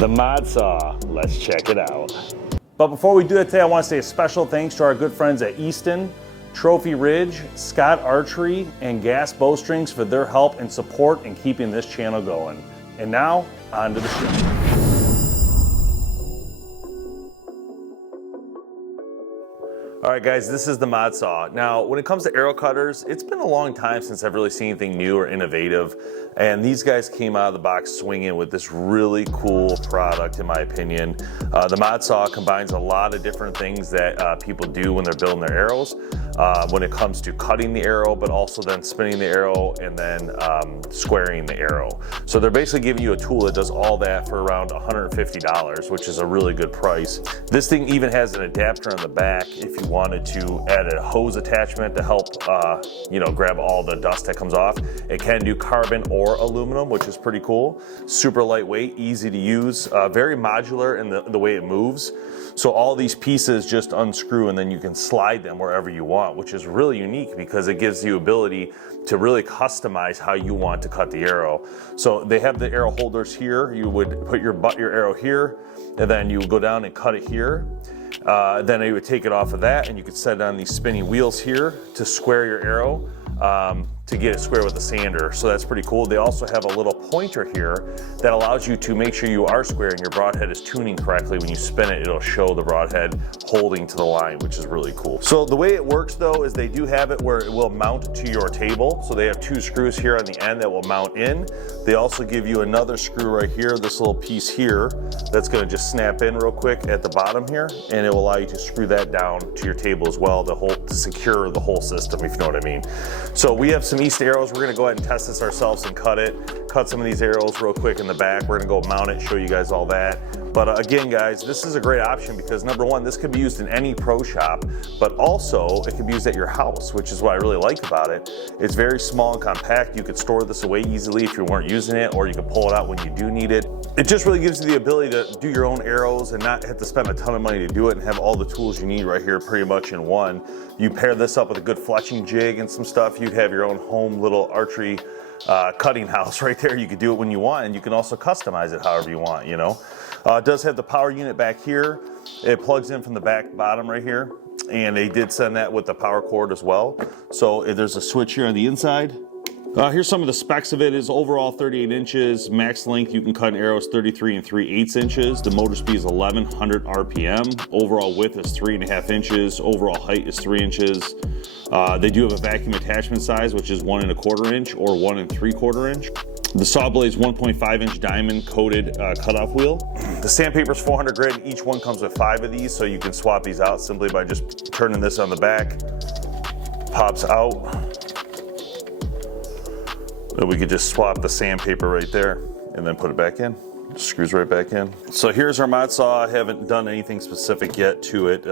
the Modsaw. Let's check it out. But before we do that today, I want to say a special thanks to our good friends at Easton, Trophy Ridge, Scott Archery, and Gas Bowstrings for their help and support in keeping this channel going. And now, on to the show. All right, guys, this is the Modsaw. Now, when it comes to arrow cutters, it's been a long time since I've really seen anything new or innovative. And these guys came out of the box swinging with this really cool product, in my opinion. The Modsaw combines a lot of different things that people do when they're building their arrows. When it comes to cutting the arrow, but also then spinning the arrow and then squaring the arrow. So they're basically giving you a tool that does all that for around $150, which is a really good price. This thing even has an adapter on the back if you wanted to add a hose attachment to help grab all the dust that comes off. It can do carbon or aluminum, which is pretty cool. Super lightweight, easy to use, very modular in the way it moves. So all these pieces just unscrew and then you can slide them wherever you want, which is really unique because it gives you ability to really customize how you want to cut the arrow. So they have the arrow holders here. You would put your arrow here, and then you would go down and cut it here. Then you would take it off of that and you could set it on these spinning wheels here to square your arrow. To get it square with the sander. So that's pretty cool. They also have a little pointer here that allows you to make sure you are square and your broadhead is tuning correctly. When you spin it, it'll show the broadhead holding to the line, which is really cool. So the way it works though is they do have it where it will mount to your table. So they have two screws here on the end that will mount in. They also give you another screw right here, this little piece here, that's gonna just snap in real quick at the bottom here, and it will allow you to screw that down to your table as well to secure the whole system, if you know what I mean. So we have some East arrows. We're gonna go ahead and test this ourselves and cut some of these arrows real quick in the back. We're gonna go mount it, show you guys all that. But again, guys, this is a great option because number one, this could be used in any pro shop, but also it can be used at your house, which is what I really like about it. It's very small and compact. You could store this away easily if you weren't using it, or you can pull it out when you do need it. It just really gives you the ability to do your own arrows and not have to spend a ton of money to do it and have all the tools you need right here pretty much in one. You pair this up with a good fletching jig and some stuff, you'd have your own home little archery cutting house right there. You could do it when you want, and you can also customize it however you want, you know. It does have the power unit back here. It plugs in from the back bottom right here, and they did send that with the power cord as well. So there's a switch here on the inside. Here's some of the specs of it. Is overall 38 inches, max length you can cut an arrow is 33 3/8 inches. The motor speed is 1100 RPM. Overall width is 3.5 inches. Overall height is 3 inches. They do have a vacuum attachment size, which is 1 1/4 inch or 1 3/4 inch. The saw blade is 1.5 inch diamond coated cutoff wheel. The sandpaper is 400 grit, and each one comes with 5 of these, so you can swap these out simply by just turning this on the back. Pops out. Then we could just swap the sandpaper right there and then put it back in. Screws right back in. So here's our Modsaw. I haven't done anything specific yet to it.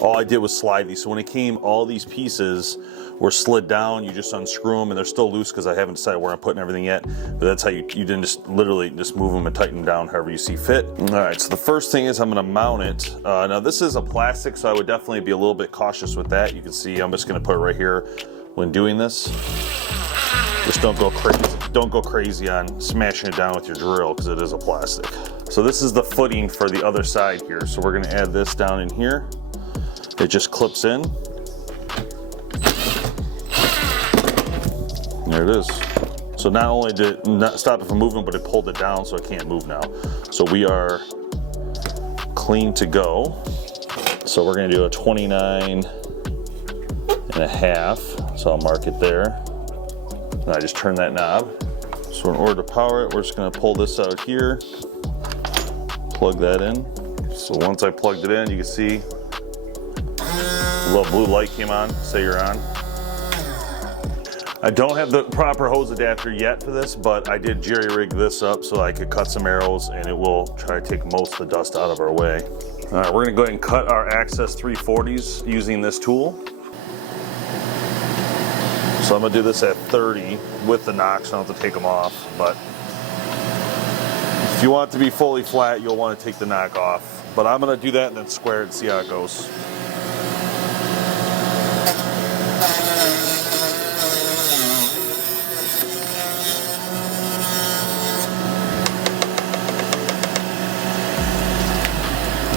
All I did was slide these. So when it came, all these pieces were slid down. You just unscrew them, and they're still loose because I haven't decided where I'm putting everything yet. But that's how you didn't just literally just move them and tighten them down however you see fit. All right, so the first thing is I'm gonna mount it. Now this is a plastic, so I would definitely be a little bit cautious with that. You can see I'm just gonna put it right here when doing this. Just don't go crazy. Don't go crazy on smashing it down with your drill because it is a plastic. So this is the footing for the other side here. So we're gonna add this down in here. It just clips in. There it is. So not only did it not stop it from moving, but it pulled it down so it can't move now. So we are clean to go. So we're gonna do a 29.5. So I'll mark it there. And I just turn that knob. So in order to power it, we're just gonna pull this out here, plug that in. So once I plugged it in, you can see a little blue light came on, say you're on. I don't have the proper hose adapter yet for this, but I did jerry rig this up so I could cut some arrows, and it will try to take most of the dust out of our way. All right, we're gonna go ahead and cut our Access 340s using this tool. So I'm gonna do this at 30 with the nocks. I don't have to take them off, but if you want it to be fully flat, you'll want to take the knock off. But I'm gonna do that and then square it and see how it goes.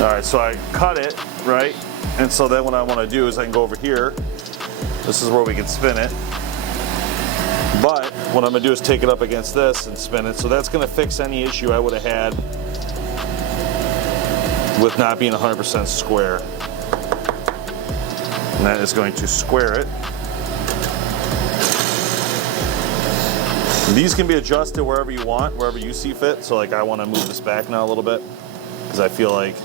All right, so I cut it, right? And so then what I want to do is I can go over here. This is where we can spin it. But what I'm going to do is take it up against this and spin it. So that's going to fix any issue I would have had with not being 100% square. And that is going to square it. These can be adjusted wherever you want, wherever you see fit. So like I want to move this back now a little bit because I feel like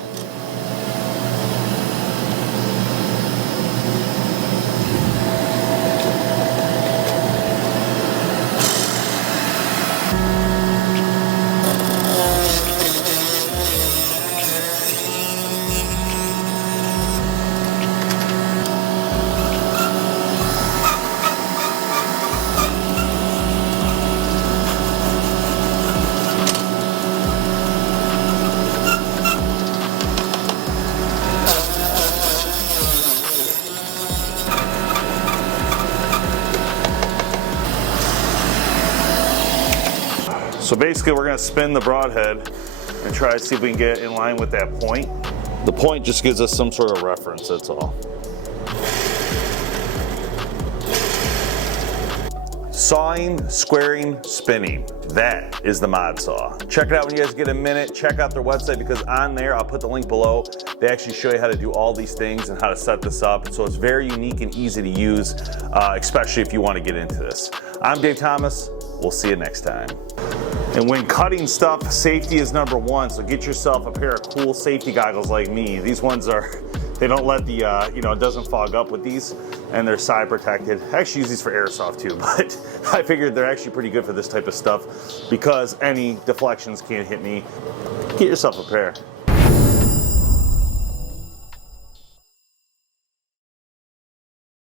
so basically we're going to spin the broadhead and try to see if we can get it in line with that point. The point just gives us some sort of reference, that's all. Sawing, squaring, spinning. That is the Modsaw. Check it out when you guys get a minute. Check out their website because on there, I'll put the link below. They actually show you how to do all these things and how to set this up. So it's very unique and easy to use, especially if you want to get into this. I'm Dave Thomas. We'll see you next time. And when cutting stuff, safety is number one. So get yourself a pair of cool safety goggles like me. These ones are, they don't let the, it doesn't fog up with these, and they're side protected. I actually use these for airsoft too, but I figured they're actually pretty good for this type of stuff because any deflections can't hit me. Get yourself a pair.